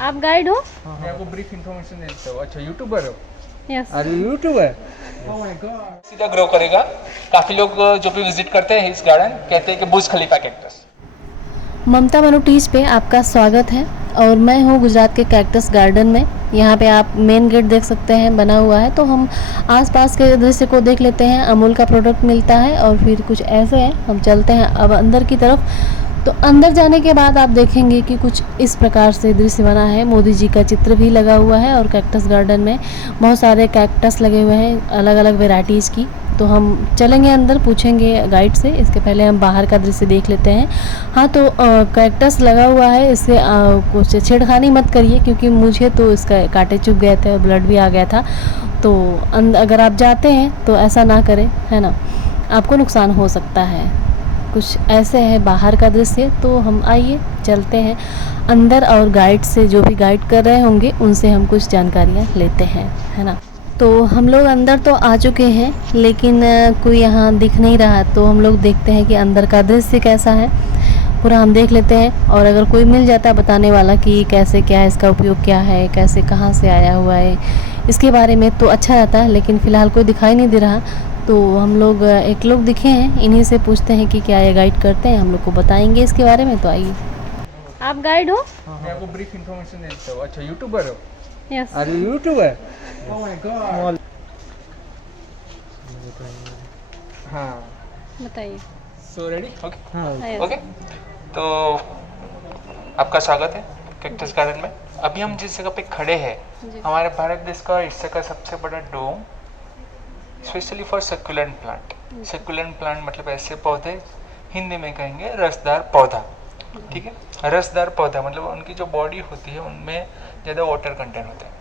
आप गाइड हो? मैं आपको ब्रीफ इंफॉर्मेशन दे देता हूँ। अच्छा, यूट्यूबर हो? यस। अरे यूट्यूबर, ओह माय गॉड। सीधा ग्रो करेगा। काफी लोग जो भी विजिट करते हैं इस गार्डन कहते हैं कि बुर्ज खलीफा कैक्टस। ममता मनोटीज पे आपका स्वागत है और मैं हूँ गुजरात के कैक्टस गार्डन में। यहाँ पे आप मेन गेट देख सकते हैं बना हुआ है, तो हम आसपास के दृश्य को देख लेते हैं। अमूल का प्रोडक्ट मिलता है और फिर कुछ ऐसे है। हम चलते हैं अब अंदर की तरफ। तो अंदर जाने के बाद आप देखेंगे कि कुछ इस प्रकार से दृश्य बना है। मोदी जी का चित्र भी लगा हुआ है और कैक्टस गार्डन में बहुत सारे कैक्टस लगे हुए हैं अलग अलग वेराइटीज़ की। तो हम चलेंगे अंदर, पूछेंगे गाइड से। इसके पहले हम बाहर का दृश्य देख लेते हैं। हाँ, तो कैक्टस लगा हुआ है, इससे कुछ छेड़खानी मत करिए क्योंकि मुझे तो इसका कांटे चुभ गए थे और ब्लड भी आ गया था। तो अगर आप जाते हैं तो ऐसा ना करें, है ना, आपको नुकसान हो सकता है। कुछ ऐसे है बाहर का दृश्य। तो हम आइए चलते हैं अंदर और गाइड से, जो भी गाइड कर रहे होंगे उनसे हम कुछ जानकारियाँ लेते हैं, है ना। तो हम लोग अंदर तो आ चुके हैं लेकिन कोई यहाँ दिख नहीं रहा, तो हम लोग देखते हैं कि अंदर का दृश्य कैसा है। पूरा हम देख लेते हैं और अगर कोई मिल जाता है बताने वाला कि कैसे क्या है, इसका उपयोग क्या है, कैसे कहाँ से आया हुआ है, इसके बारे में, तो अच्छा रहता है। लेकिन फ़िलहाल कोई दिखाई नहीं दे रहा। तो हम लोग एक लोग दिखे हैं, इन्हीं से पूछते हैं कि क्या ये गाइड करते हैं, हम लोग को बताएंगे इसके बारे में। तो आइए। आप गाइड हो? मैं आपको ब्रीफ इंफॉर्मेशन दे देता हूँ। अच्छा, यूट्यूबर हो? यस। अरे यूट्यूबर, ओह माय गॉड। हाँ, बताइए। So ready? ओके। हाँ, yes. ओके, तो आपका स्वागत है कैक्टस गार्डन में। अभी हम जिस जगह पे खड़े हैं, हमारे भारत देश का एशिया का सबसे बड़ा dome, specially for succulent plant. Succulent plant मतलब ऐसे पौधे, हिंदी में कहेंगे रसदार पौधा। ठीक है, रसदार पौधा मतलब उनकी जो बॉडी होती है उनमें ज़्यादा वाटर कंटेंट होता है,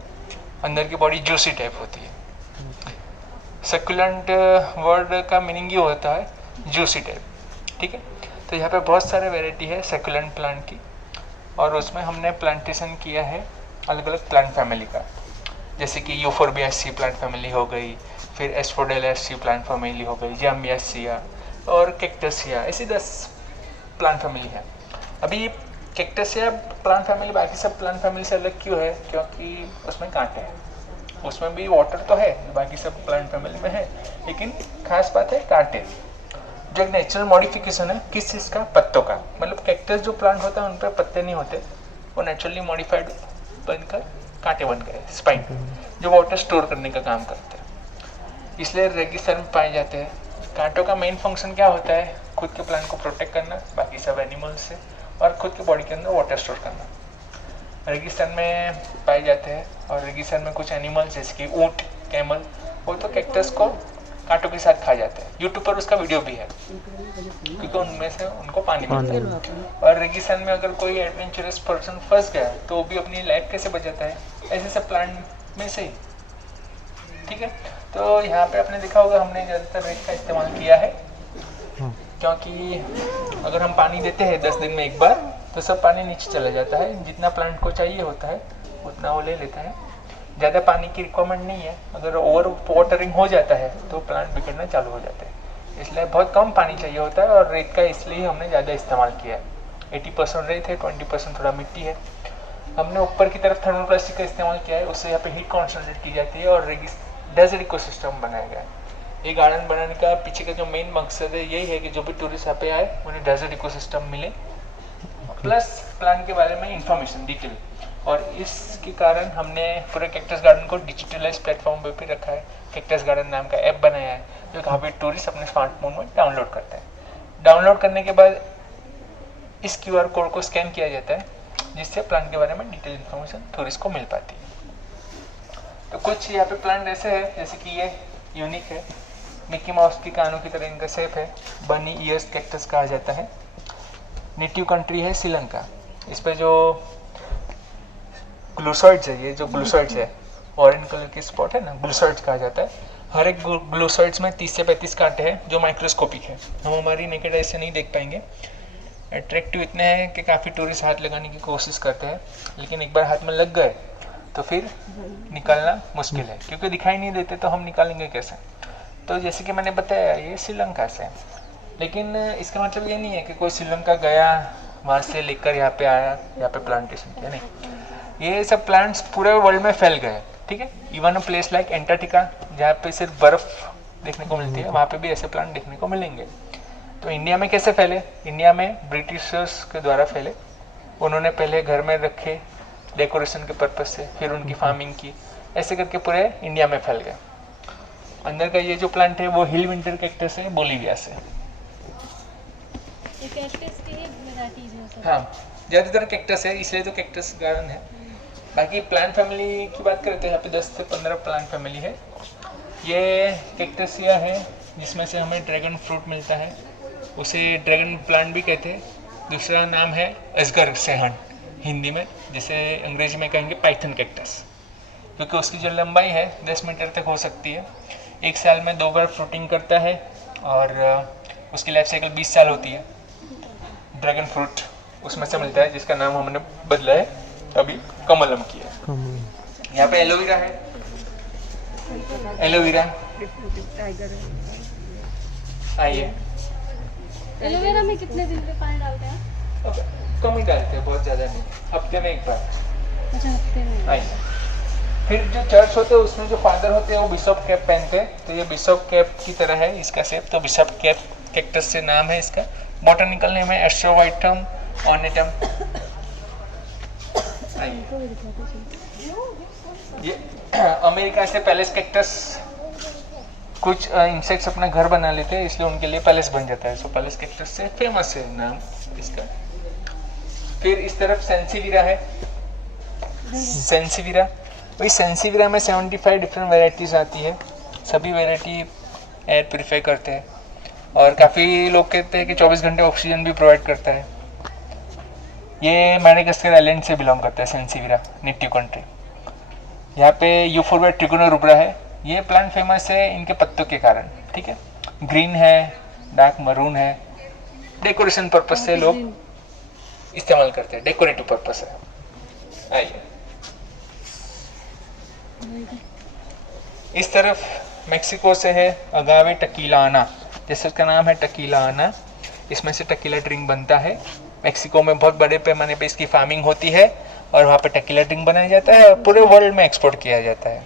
अंदर की बॉडी जूसी टाइप होती है। सक्यूलेंट वर्ड का मीनिंग ये होता है जूसी टाइप। ठीक है, तो यहाँ पे बहुत सारे वेराइटी है सक्यूलेंट प्लांट की, और उसमें हमने प्लांटेशन किया है अलग अलग प्लांट फैमिली का, जैसे कि यूफोर्बियासी प्लांट फैमिली हो गई, फिर एस्फोडेलासी प्लांट फैमिली हो गई, जाम्बियासिया और कैक्टसिया, ऐसी 10 प्लांट फैमिली है। अभी कैक्टसिया प्लांट फैमिली बाकी सब प्लांट फैमिली से अलग क्यों है? क्योंकि उसमें कांटे हैं। उसमें भी वाटर तो है बाकी सब प्लांट फैमिली में है, लेकिन खास बात है कांटे। जो एक नेचुरल मॉडिफिकेशन है किस चीज़ का? पत्तों का। मतलब कैक्टस जो प्लांट होता है उन पर पत्ते नहीं होते, वो नेचुरली मॉडिफाइड बनकर कांटे बन गए, स्पाइन, जो वाटर स्टोर करने का काम करते हैं, इसलिए रेगिस्तान में पाए जाते हैं। कांटों का मेन फंक्शन क्या होता है? खुद के प्लांट को प्रोटेक्ट करना बाकी सब एनिमल्स से, और खुद की बॉडी के अंदर वाटर स्टोर करना। रेगिस्तान में पाए जाते हैं, और रेगिस्तान में कुछ एनिमल्स जैसे कि ऊंट, कैमल, वो तो कैक्टस को कांटों के साथ खा जाते हैं। यूट्यूब पर उसका वीडियो भी है, क्योंकि उनमें से उनको पानी मिलता है। और रेगिस्तान में अगर कोई एडवेंचरस पर्सन फंस गया तो वो भी अपनी लाइफ कैसे बचाता है? ऐसे सब प्लांट में से ही। ठीक है, तो यहाँ पे आपने देखा होगा हमने ज़्यादातर रेत का इस्तेमाल किया है, क्योंकि अगर हम पानी देते हैं 10 दिन में एक बार तो सब पानी नीचे चला जाता है, जितना प्लांट को चाहिए होता है उतना वो ले लेता है। ज़्यादा पानी की रिक्वायरमेंट नहीं है, अगर ओवर वाटरिंग हो जाता है तो प्लांट बिगड़ना चालू हो जाते हैं, इसलिए बहुत कम पानी चाहिए होता है। और रेत का इसलिए हमने ज़्यादा इस्तेमाल किया है। 80% रेत है, 20% थोड़ा मिट्टी है। हमने ऊपर की तरफ थर्मोप्लास्टिक का इस्तेमाल किया है, उससे यहाँ पे हीट कॉन्सनट्रेट की जाती है और डेजर्ट इकोसिस्टम बनाया गया है। ये गार्डन बनाने का पीछे का जो मेन मकसद है यही है कि जो भी टूरिस्ट यहाँ पे आए उन्हें डेजर्ट इकोसिस्टम मिले, प्लस प्लान के बारे में इंफॉर्मेशन डिटेल। और इसके कारण हमने पूरे कैक्टस गार्डन को डिजिटलाइज प्लेटफॉर्म पे भी रखा है। कैक्टस गार्डन नाम का ऐप बनाया है, जो काफ़ी टूरिस्ट अपने स्मार्टफोन में डाउनलोड करते हैं। डाउनलोड करने के बाद इस QR कोड को स्कैन किया जाता है, जिससे प्लान के बारे में डिटेल इन्फॉर्मेशन टूरिस्ट को मिल पाती है। तो कुछ यहाँ पे प्लांट ऐसे है, जैसे कि ये यूनिक है, मिक्की माउस की कानों की तरह इनका शेप है, बनी ईयर्स कैक्टस कहा जाता है। नेटिव कंट्री है श्रीलंका। इस पे जो ग्लूसॉइड्स है, ये जो ग्लूसॉइड्स है, ऑरेंज कलर की स्पॉट है ना, ग्लूसॉइड्स कहा जाता है। हर एक ग्लूसॉइड्स में 30 से 35 कांटे हैं, जो माइक्रोस्कोपिक है, हम हमारी नेकेड आई से नहीं देख पाएंगे। अट्रैक्टिव इतने हैं कि काफ़ी टूरिस्ट हाथ लगाने की कोशिश करते हैं, लेकिन एक बार हाथ में लग गए तो फिर निकालना मुश्किल है, क्योंकि दिखाई नहीं देते तो हम निकालेंगे कैसे। तो जैसे कि मैंने बताया ये श्रीलंका से, लेकिन इसका मतलब ये नहीं है कि कोई श्रीलंका गया वहाँ से लेकर यहाँ पे आया, यहाँ पे प्लांटेशन किया, नहीं। ये सब प्लांट्स पूरे वर्ल्ड में फैल गए, ठीक है। Even a place like Antarctica जहाँ पे सिर्फ बर्फ देखने को मिलती है, वहाँ पे भी ऐसे प्लांट देखने को मिलेंगे। तो इंडिया में कैसे फैले? इंडिया में ब्रिटिशर्स के द्वारा फैले। उन्होंने पहले घर में रखे डेकोरेशन के पर्पज से, फिर उनकी फार्मिंग की, ऐसे करके पूरे इंडिया में फैल गए। अंदर का ये जो प्लांट है वो हिल विंटर कैक्टस है, बोलीविया से। हाँ, ज़्यादातर कैक्टस है, इसलिए तो कैक्टस गार्डन है। बाकी प्लांट फैमिली की बात करते हैं, यहाँ पे 10 से 15 प्लांट फैमिली है। ये कैक्टसिया है जिसमें से हमें ड्रैगन फ्रूट मिलता है, उसे ड्रैगन प्लांट भी कहते हैं। दूसरा नाम है अजगर सेहन हिंदी में, जिसे अंग्रेजी में कहेंगे पाइथन कैक्टस, क्योंकि उसकी जो लंबाई है 10 मीटर तक हो सकती है। एक साल में 2 बार फ्रूटिंग करता है और उसकी लाइफ साइकिल 20 साल होती है। ड्रैगन फ्रूट उसमें से मिलता है, जिसका नाम हमने बदला है अभी कमलम किया है। यहाँ पे एलोवेरा है, एलोवेरा आइए। एलोवेरा में कितने दिन पे पानी डालते हैं? कम ही डालते हैं, बहुत ज़्यादा नहीं, हफ्ते में एक बार। अच्छा, हफ्ते में। आइए। फिर जो चर्च होते हैं उसमें जो फादर होते हैं वो बिशप कैप पहनते हैं, तो ये बिशप कैप की तरह है इसका शेप, तो बिशप कैप कैक्टस से नाम है इसका। बॉटनिकल नेम है एस्ट्रोवाइटम ऑर्नेटम। ये अमेरिका से पैलेस कैक्टस, कुछ इंसेक्ट्स अपना घर बना लेते हैं, इसलिए उनके लिए पैलेस बन जाता है, सो पैलेस कैक्टस से फेमस है नाम इसका। फिर इस तरफ सेंसिविरा है, सेंसिविरा। वही सेंसिविरा में 75 डिफरेंट वेराइटीज़ आती है, सभी वेराइटी एयर प्योरीफाई करते हैं, और काफ़ी लोग कहते हैं कि 24 घंटे ऑक्सीजन भी प्रोवाइड करता है। ये मैडागास्कर आइलैंड से बिलोंग करता है सेंसिविरा, नेटिव कंट्री। यहाँ पे यूफोर्बिया ट्रिगोनोरुब्रा है, ये प्लांट फेमस है इनके पत्तों के कारण, ठीक है। ग्रीन है, डार्क मरून है, डेकोरेशन पर्पज से लोग इस्तेमाल करते हैं, डेकोरेटिव पर्पज है। आइए, इस तरफ मेक्सिको से है अगावे टकीलाना, जैसे उसका नाम है टकीलाना, इसमें से टकीला ड्रिंक बनता है। मेक्सिको में बहुत बड़े पैमाने पे इसकी फार्मिंग होती है और वहाँ पे टकीला ड्रिंक बनाया जाता है और पूरे वर्ल्ड में एक्सपोर्ट किया जाता है।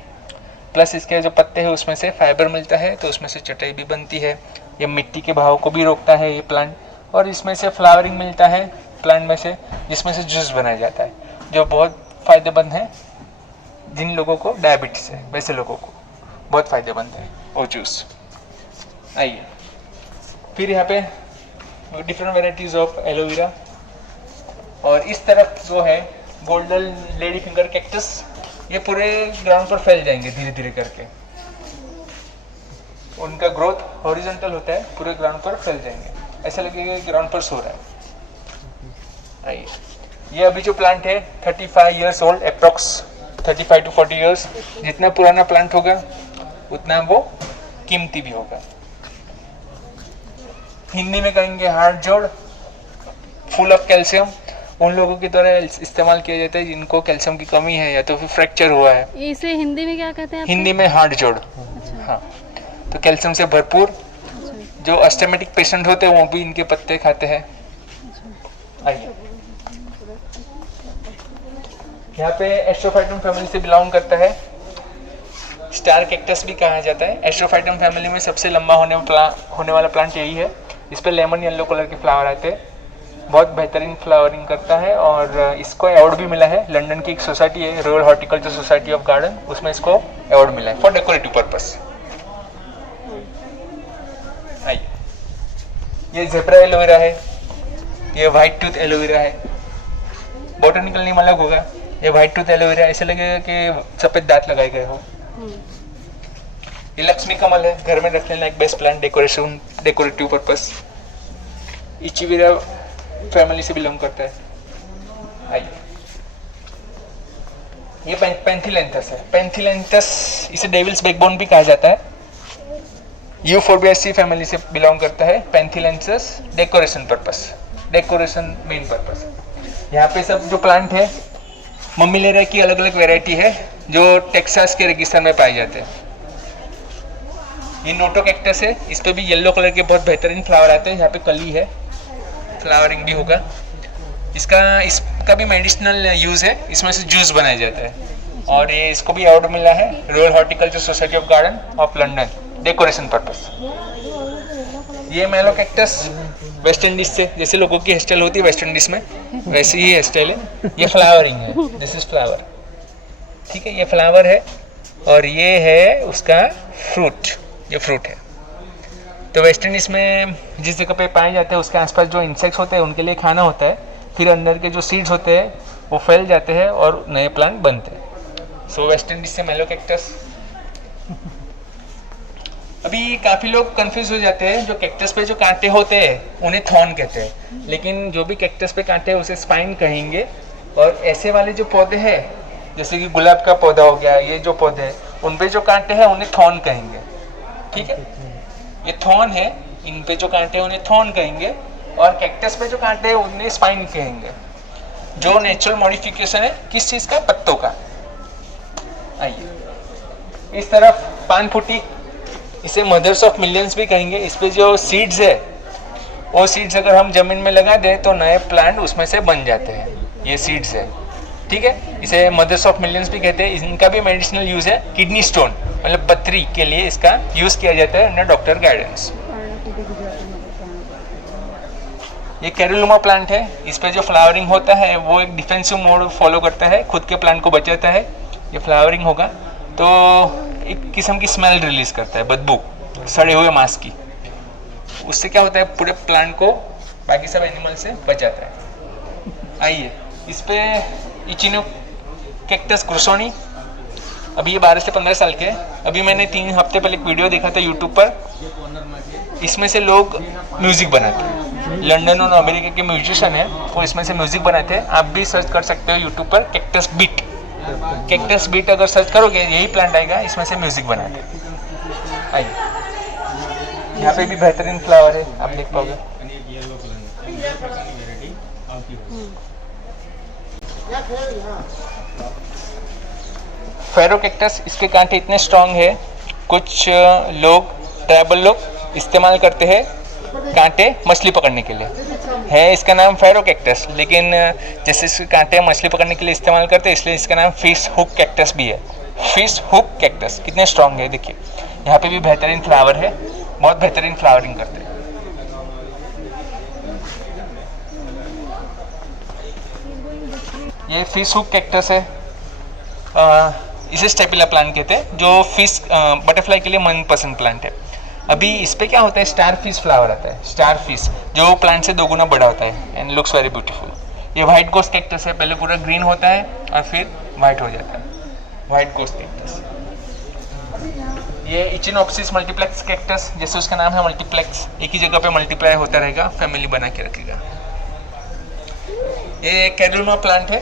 प्लस इसके जो पत्ते हैं उसमें से फाइबर मिलता है, तो उसमें से चटाई भी बनती है। ये मिट्टी के बहाव को भी रोकता है ये प्लांट, और इसमें से फ्लावरिंग मिलता है प्लांट में से, जिसमें से जूस बनाया जाता है, जो बहुत फ़ायदेमंद है जिन लोगों को डायबिटीज़ है, वैसे लोगों को बहुत फ़ायदेमंद है वो जूस। आइए, फिर यहाँ पे डिफरेंट वेराइटीज़ ऑफ एलोवेरा, और इस तरफ जो है गोल्डन लेडी फिंगर कैक्टस, ये पूरे ग्राउंड पर फैल जाएंगे धीरे धीरे करके, उनका ग्रोथ हॉरिजॉन्टल होता है, पूरे ग्राउंड पर फैल जाएंगे, ऐसा लगेगा ग्राउंड पर सो रहा है। आइए, ये अभी जो प्लांट है 35 years old, approx 35 to 40 years, जितना पुराना प्लांट होगा उतना वो कीमती भी होगा। हिंदी में कहेंगे हार्ट जोड़, फुल ऑफ कैल्शियम। उन लोगों की तरह इस्तेमाल किया जाता है जिनको कैल्शियम की कमी है या तो फिर फ्रैक्चर हुआ है। इसे हिंदी में क्या कहते हैं? हिंदी में हार्ट जोड़। अच्छा। हाँ, तो कैल्शियम से भरपूर। अच्छा। जो अस्थमेटिक पेशेंट होते हैं वो भी इनके पत्ते खाते हैं। अच्छा। आइए, यहाँ पे एस्ट्रोफाइटम फैमिली से बिलोंग करता है, स्टार कैक्टस भी कहा जाता है। एस्ट्रोफाइटम फैमिली में सबसे लंबा होने वाला प्लांट यही है। इस पर लेमन येलो कलर के फ्लावर आते हैं, बहुत बेहतरीन फ्लावरिंग करता है, और इसको अवार्ड भी मिला है। लंदन की एक सोसाइटी है, royal horticulture society of garden, उसमें इसको अवार्ड मिला है फॉर डेकोरेटिव पर्पस। आइए, ये जेब्रा एलोवेरा है, ये व्हाइट टूथ एलोवेरा है, बॉटनिकल नेम अलग होगा। ये व्हाइट टूथ एलोवेरा, ऐसे लगेगा कि सफेद दांत लगाए गए हो। ये लक्ष्मी कमल है, घर में रखने लायक best plant, decoration, decorative purpose. Echeveria family से बिलोंग करता है। आइए, ये पेंथिलेंथस है। पेंथिलेंथस इसे डेविल्स बैकबोन भी कहा जाता है। यूफोर्बियासी फैमिली से बिलोंग करता है। Pedilanthus decoration purpose, decoration main purpose. यहाँ पे सब जो प्लांट है मम्मीलेरिया की अलग अलग वेराइटी है जो टेक्सास के रेगिस्तान में पाए जाते हैं। ये नोटो कैक्टस है, इस पे भी येलो कलर के बहुत बेहतरीन फ्लावर आते हैं। यहाँ पे कली है, फ्लावरिंग भी होगा। इसका भी मेडिसिनल यूज़ है, इसमें से जूस बनाया जाता है। और ये इसको भी अवार्ड मिला है royal horticulture society of garden of London, decoration purpose. ये मेलो कैक्टस वेस्ट इंडीज से, जैसे लोगों की हेयर स्टाइल होती है वेस्ट इंडीज में, वैसी ही हेयर स्टाइल है। ये फ्लावरिंग है, दिस इज फ्लावर, ठीक है, ये फ्लावर है और ये है उसका फ्रूट, ये फ्रूट है। तो वेस्ट इंडीज में जिस जगह पे पाए जाते हैं उसके आसपास जो इंसेक्ट्स होते हैं उनके लिए खाना होता है, फिर अंदर के जो सीड्स होते हैं वो फैल जाते हैं और नए प्लांट बनते हैं। सो वेस्ट इंडीज से मेलो कैक्टस। अभी काफ़ी लोग कंफ्यूज हो जाते हैं, जो कैक्टस पे जो कांटे होते हैं उन्हें थॉर्न कहते हैं, लेकिन जो भी कैक्टस पे कांटे हैं उसे स्पाइन कहेंगे। और ऐसे वाले जो पौधे हैं, जैसे कि गुलाब का पौधा हो गया, ये जो पौधे हैं उन पे जो कांटे हैं उन्हें थॉर्न कहेंगे, ठीक है, ये थॉर्न है, इन पे जो कांटे हैं उन्हें थॉर्न कहेंगे, और कैक्टस पे जो कांटे हैं उन्हें स्पाइन कहेंगे। जो नेचुरल मॉडिफिकेशन है किस चीज़ का, पत्तों का। आइए इस तरफ पान फुटी, इसे मदर्स ऑफ मिलियंस भी कहेंगे। इस पे जो सीड्स है वो सीड्स अगर हम जमीन में लगा दें तो नए प्लांट उसमें से बन जाते हैं, ये सीड्स है, ठीक है, इसे मदर्स ऑफ मिलियंस भी कहते हैं। इनका भी मेडिसिनल यूज है, किडनी स्टोन मतलब पथरी के लिए इसका यूज किया जाता है अंडर डॉक्टर गाइडेंस। ये कैरुलुमा प्लांट है, इस पे जो फ्लावरिंग होता है वो एक डिफेंसिव मोड फॉलो करता है, खुद के प्लांट को बचाता है। ये फ्लावरिंग होगा तो एक किस्म की स्मेल रिलीज करता है, बदबू सड़े हुए मांस की, उससे क्या होता है पूरे प्लांट को बाकी सब एनिमल से बचाता है। आइए इस पे इचिनो कैक्टस क्रूसोनी, अभी ये 12 से 15 साल के हैं। अभी मैंने 3 हफ्ते पहले एक वीडियो देखा था यूट्यूब पर, इसमें से लोग म्यूजिक बनाते हैं, लंदन और अमेरिका के म्यूजिशियन हैं वो इसमें से म्यूजिक बनाते हैं। आप भी सर्च कर सकते हो यूट्यूब पर कैक्टस बीट, कैक्टस बीट अगर सर्च करोगे यही प्लांट आएगा, इसमें से म्यूजिक बनाते हैं। आइए यहाँ पे भी बेहतरीन फ्लावर है, आप देख पाओगे। फेरो कैक्टस, इसके कांटे इतने स्ट्रांग है, कुछ लोग ट्राइबल लोग इस्तेमाल करते हैं कांटे मछली पकड़ने के लिए, है इसका नाम फेरो कैक्टस, लेकिन जैसे इसके कांटे मछली पकड़ने के लिए इस्तेमाल करते हैं इसलिए इसका नाम फिश हुक कैक्टस भी है। फिश हुक कैक्टस कितने स्ट्रांग है, देखिए यहाँ पे भी बेहतरीन फ्लावर है, बहुत बेहतरीन फ्लावरिंग करते हैं। ये फिश हुक कैक्टस है, इसे स्टेपिला प्लांट कहते हैं, जो फिश बटरफ्लाई के लिए मनपसंद प्लांट है। अभी इस पे क्या होता है, स्टार फिश फ्लावर आता है, स्टार फिश जो प्लांट से 2 गुना बड़ा होता है एंड लुक्स वेरी ब्यूटीफुल। ये व्हाइट गोस्ट कैक्टस है, पहले पूरा ग्रीन होता है और फिर व्हाइट हो जाता है, व्हाइट गोस्ट कैक्टस। ये इचिनोप्सिस मल्टीप्लेक्स कैक्टस, जैसे उसका नाम है मल्टीप्लेक्स, एक ही जगह पे मल्टीप्लाई होता रहेगा, फैमिली बना के रखेगा। ये कैरुलमा प्लांट है,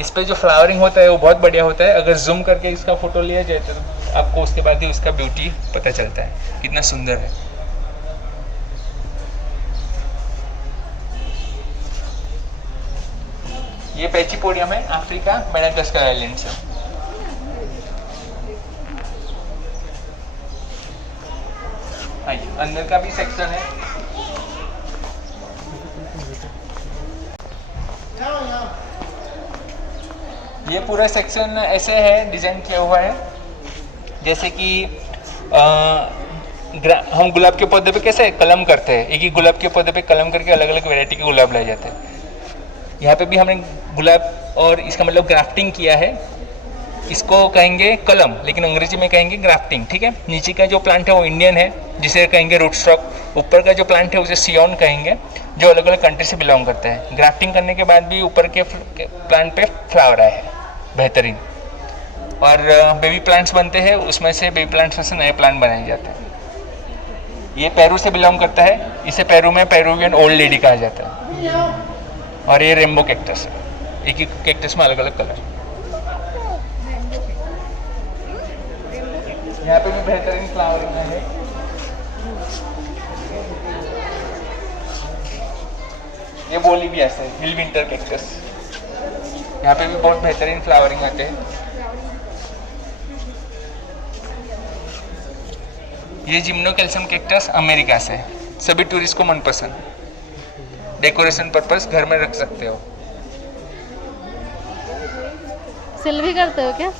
इस पे जो फ्लावरिंग होता है वो बहुत बढ़िया होता है। अगर जूम करके इसका फोटो लिया जाए तो आपको उसके बाद ही उसका ब्यूटी पता चलता है कितना सुंदर है। ये पैचीपोडियम है, अफ्रीका मेडागास्कर आइलैंड से। आइए अंदर का भी सेक्शन है। ये पूरा सेक्शन ऐसे है, डिजाइन किया हुआ है जैसे कि हम गुलाब के पौधे पे कैसे कलम करते हैं, एक ही गुलाब के पौधे पे कलम करके अलग अलग वैरायटी के गुलाब लाए जाते हैं। यहाँ पे भी हमने गुलाब और इसका मतलब ग्राफ्टिंग किया है, इसको कहेंगे कलम, लेकिन अंग्रेजी में कहेंगे ग्राफ्टिंग, ठीक है। नीचे का जो प्लांट है वो इंडियन है जिसे कहेंगे रूट स्टॉक, ऊपर का जो प्लांट है उसे सियोन कहेंगे, जो अलग अलग कंट्री से बिलोंग करते हैं। ग्राफ्टिंग करने के बाद भी ऊपर के प्लांट पे फ्लावर आए हैं बेहतरीन, और बेबी प्लांट्स बनते हैं, उसमें से बेबी प्लांट्स में से नए प्लांट बनाए जाते हैं। ये पेरू से बिलोंग करता है, इसे पेरू में पेरुवियन ओल्ड लेडी कहा जाता है। और ये रेनबो कैक्टस है, एक ही कैक्टस में अलग अलग कलर। यहाँ पे भी बेहतरीन फ्लावरिंग है। ये बोलिविया से हिल विंटर कैक्टस, यहाँ पे भी बहुत बेहतरीन फ्लावरिंग आते हैं। ये जिम्नो कैल्शियम कैक्टस अमेरिका से, सभी टूरिस्ट को मनपसंद। डेकोरेशन पर्पस घर में रख सकते हो। सेल भी करते हो क्या?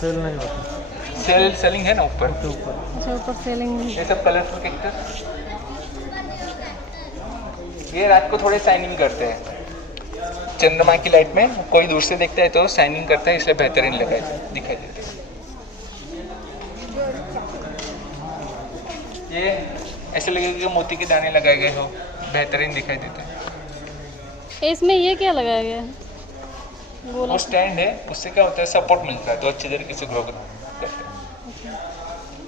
सेल नहीं होता, सेलिंग है ना ऊपर। उसके ऊपर। अच्छा, ऊपर सेलिंग। ये सब कलरफुल कैक्टस, ये रात को थोड़े शाइनिंग करते हैं। चंद्रमा की लाइट में कोई दूर से देखता है तो शाइनिंग करता है, इसलिए बेहतरीन दिखाई देता है। ये ऐसे लगेगा कि मोती के दाने लगाए गए हो, बेहतरीन दिखाई देता है। इसमें ये क्या लगाया गया है? वो स्टैंड है, उससे क्या होता है सपोर्ट मिलता है तो अच्छे तरीके से ग्रो करते हैं।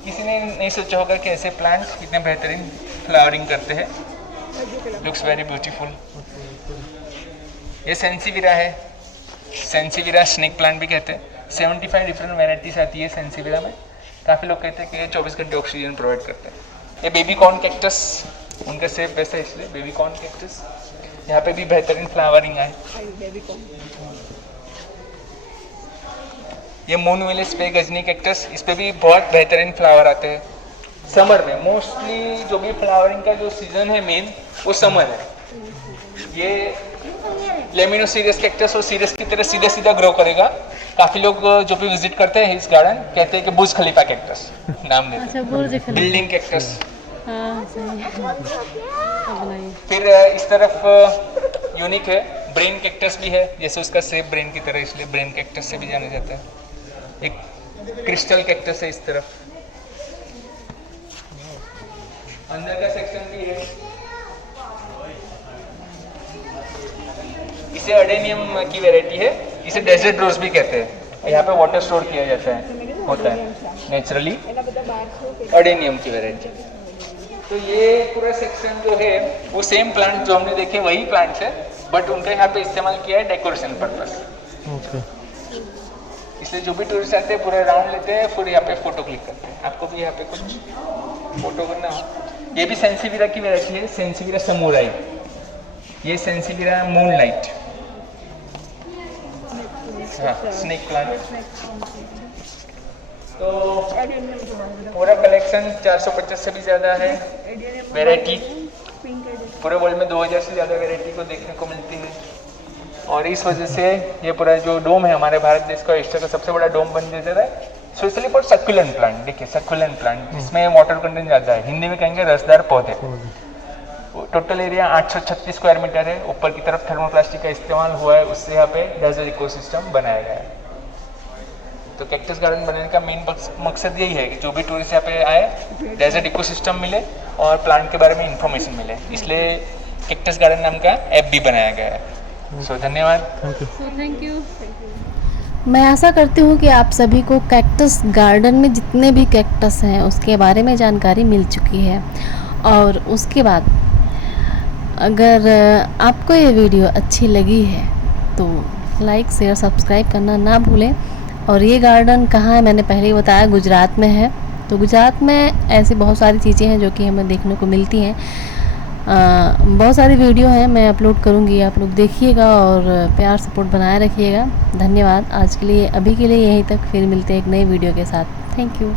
किसी ने नहीं सोचा होगा कि ऐसे प्लांट्स इतने बेहतरीन फ्लावरिंग करते हैं। Looks very beautiful. ये सेंसीविरा है, सेंसीविरा स्नेक प्लांट भी कहते हैं। 75 डिफरेंट वेराइटीज आती है सेंसीविरा में। काफ़ी लोग कहते हैं कि ये 24 घंटे ऑक्सीजन प्रोवाइड करते हैं। ये बेबी कॉर्न कैक्टस, उनका शेप वैसा है इसलिए बेबी कॉर्न कैक्टस। यहाँ पे भी बेहतरीन फ्लावरिंग है। ये मून विलेज पे गजनी कैक्टस, इस पे भी बहुत बेहतरीन फ्लावर आते हैं समर में। मोस्टली जो भी फ्लावरिंग का जो सीजन है मेन वो समर है। ये लेमिनो सीरियस कैक्टस और सीरियस की तरह सीधा सीधा ग्रो करेगा। काफ़ी लोग जो भी विजिट करते हैं इस गार्डन कहते हैं कि बुर्ज खलीफा कैक्टस नाम देते हैं। अच्छा, बुर्ज खलीफा, बिल्डिंग कैक्टस। हाँ सही। अब बनाइए। फिर इस तरफ यूनिक है, ब्रेन कैक्टस भी है, जैसे उसका शेप ब्रेन की तरह, इसलिए ब्रेन कैक्टस से भी जाना जाता है। एक क्रिस्टल कैक्टस है इस तरफ, अंदर का सेक्शन भी है। इसे अडेनियम की वैरायटी है, इसे डेजर्ट रोज भी कहते हैं। यहाँ पे वाटर स्टोर किया जाता है, होता है नेचुरली। अडेनियम की वैरायटी। तो ये पूरा सेक्शन जो है वो सेम प्लांट जो हमने देखे वही प्लांट्स है, बट उनका यहाँ पे इस्तेमाल किया है डेकोरेशन पर्पस। ओके। इसलिए जो भी टूरिस्ट आते हैं पूरा राउंड लेते हैं, फिर यहाँ पे फोटो क्लिक करते हैं। आपको भी यहाँ पे कुछ फोटो करना हो। ये भी सेंसीविरा की वैरायटी है, सेंसीविरा समुराई। ये सेंसीविरा मूनलाइट, हाँ स्नेक प्लांट। तो पूरा कलेक्शन 450 से भी ज़्यादा है वैरायटी। पूरे वर्ल्ड में 2000 से ज़्यादा वैरायटी को देखने को मिलती है। और इस वजह से ये पूरा जो डोम है हमारे भारत देश का एशिया का सबसे बड़ा डोम बन जाता है। Specially for succulent plant. देखिए सक्यूलेंट प्लांट जिसमें वाटर कंटेंट ज़्यादा है, हिंदी में कहेंगे रसदार पौधे। टोटल एरिया 836 स्क्वायर मीटर है। ऊपर की तरफ थर्मोप्लास्टिक का इस्तेमाल हुआ है, उससे यहाँ पे डेजर्ट इकोसिस्टम बनाया गया है। तो कैक्टस गार्डन बनाने का मेन मकसद यही है कि जो भी टूरिस्ट यहाँ पे आए डेजर्ट इकोसिस्टम मिले और प्लांट के बारे में इंफॉर्मेशन मिले, इसलिए कैक्टस गार्डन नाम का ऐप भी बनाया गया है। सो धन्यवाद। Thank you. मैं आशा करती हूँ कि आप सभी को कैक्टस गार्डन में जितने भी कैक्टस हैं उसके बारे में जानकारी मिल चुकी है। और उसके बाद अगर आपको ये वीडियो अच्छी लगी है तो लाइक शेयर सब्सक्राइब करना ना भूलें। और ये गार्डन कहाँ है मैंने पहले ही बताया, गुजरात में है। तो गुजरात में ऐसी बहुत सारी चीज़ें हैं जो कि हमें देखने को मिलती हैं। बहुत सारी वीडियो हैं, मैं अपलोड करूँगी, आप लोग देखिएगा और प्यार सपोर्ट बनाए रखिएगा। धन्यवाद। आज के लिए अभी के लिए यहीं तक, फिर मिलते हैं एक नई वीडियो के साथ। Thank you.